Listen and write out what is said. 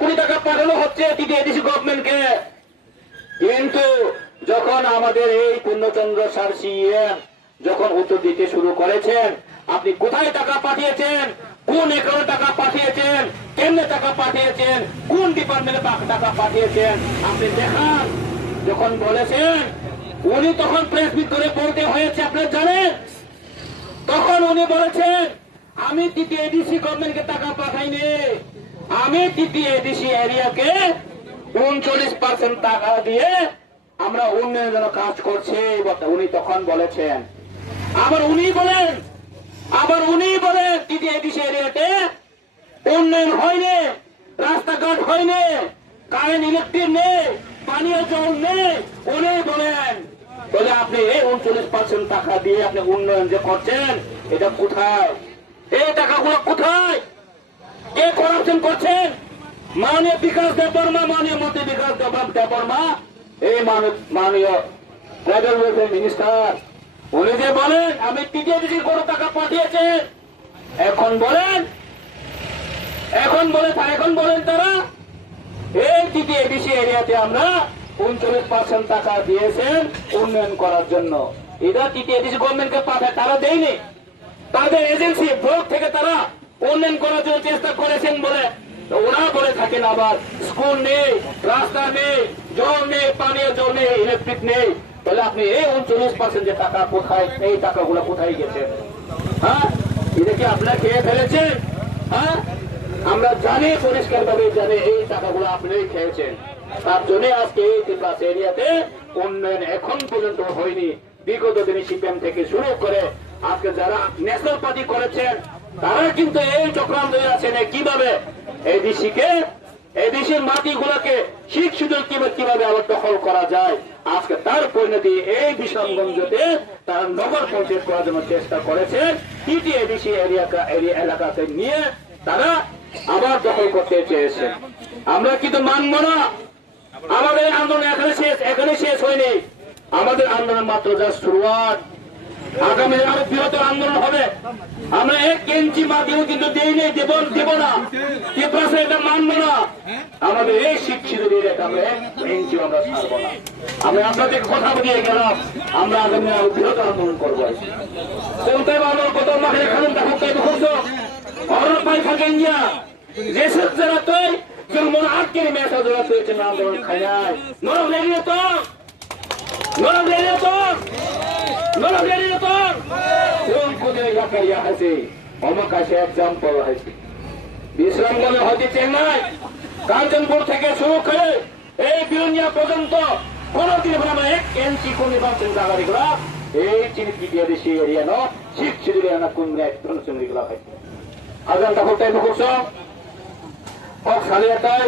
কোটি টাকা পাঠানো হচ্ছে টিটিএডিসি গভর্নমেন্টকে। কিন্তু যখন আমাদের এই পূর্ণচন্দ্র স্যার সিএম যখন উত্তর দিতে শুরু করেছেন, আপনি কোথায় টাকা পাঠিয়েছেন, কোন অ্যাকাউন্টে টাকা পাঠিয়েছেন, কেমনে টাকা পাঠিয়েছেন, কোন ডিপার্টমেন্টে টাকা পাঠিয়েছেন আপনি দেখান। যখন বলেছেন উনি তখন প্রেস মিট করে বলতে হয়েছে আপনারা জানেন। তখন উনি বলেছেন আমি টিটিএডিসি গভর্নমেন্টকে টাকা পাঠাইনি, আমি টিটিএডিসি এরিয়াকে 39% টাকা দিয়ে আমরা উন্নয়নের জন্য কাজ করছি উনি তখন বলেছেন। আবার উনি বলেন টিটিএডিসি এরিয়াতে উন্নয়ন হয়নি, রাস্তাঘাট হয়নি, কারেন্ট ইলেকট্রিক নেই, পানীয় জল নেই। উনি বলেন বলে আপনি এই 39% টাকা দিয়ে আপনি উন্নয়ন যে করছেন এটা কোথায়, এই টাকাগুলো কোথায়, কে করাপশন করছেন? মাননীয় বিকাশ দেববর্মা, মাননীয় মন্ত্রী বিকাশ দেববর্মা, এই মাননীয় ট্রাইবাল ওয়েলফেয়ার মিনিস্টার, উনি যে বলেন আমি টিটিএডিসির কোনো টাকা পাঠিয়েছে, এখন বলেন তারা এই টিটিএডিসি এরিয়াতে আমরা 39% টাকা দিয়েছেন উন্নয়ন করার জন্য। এটা টিটিএডিসি গভর্নমেন্টকে পাঠায়, তারা দেয়নি। তাদের এজেন্সি ব্লক থেকে তারা উন্নয়ন করার জন্য চেষ্টা করেছেন বলে ওরা বলে থাকেন আবার স্কুল নেই, রাস্তা নেই, জল নেই, পানীয় জল নেই, ইলেকট্রিক নেই। তাহলে আপনি এই 39% যে টাকা কোথায়, এই টাকাগুলো কোথায় গেছেন? হ্যাঁ, এটা কি আপনারা খেয়ে ফেলেছেন? হ্যাঁ, আমরা জানি, পরিষ্কার ভাবে জানি এই টাকাগুলো আপনি খেয়েছেন। তার জন্য আজকে এই ত্রিপুরা এরিয়াতে উন্নয়ন এখন পর্যন্ত হয়নি। বিগত দিনে সিপিএম থেকে শুরু করে আজকে যারা ন্যাশনাল পার্টি করেছেন তারা কিন্তু এই চক্রান্ত আছেন কিভাবে এই দেশের মাটিগুলোকে শিখ শিডিউল কিভাবে আবার দখল করা যায়। আজকে তার পরিণতি এই বিশনগঞ্জতে তারা নগর পঞ্চায়েত করার জন্য চেষ্টা করেছেন। টিটিএডিসি এলাকাতে নিয়ে তারা আবার দখল করতে চেয়েছে। আমরা কিন্তু মানব না। আমাদের আন্দোলন এখানে শেষ হয়নি। আমাদের আন্দোলন মাত্র যা শুরুয়াত। আগামী আরো বৃহত্তর আন্দোলন হবে। আমরা 1 ইঞ্চি মাটিও কিন্তু দেইনি, দেব না, এটা মানব না। আমাদের এই শিক্ষিত আমরা 1 ইঞ্চি আমরা ছাড়বো না। আমি আপনাদের কথা দিয়ে গেলাম আমরা আগামী আরো বৃহত্তর আন্দোলন করবো। কোনটাই আন্দোলন কত মাঠে খানুন দেখো দেখো অরণ পাই থাকেন যা যেসব যারা তুই কেউ মনে আটকে মেসা যারা তুই আন্দোলন খায় নরম লেগে তো বিশ্রামগঞ্জ হতে চেন্নাই, কাঞ্চনপুর থেকে শুরু করে এই বিরঞ্জিয়া পর্যন্ত কোনদিন আমরা 1 ইঞ্চি কোন নির্বাচন জায়গাগুলা এই টিটিএডিসি এরিয়া ন শিখ শিডিউল এরিয়া কোন একজন সঙ্গীগুলা হয় আজান তখন টাইম করছো সাড়ে 8টায়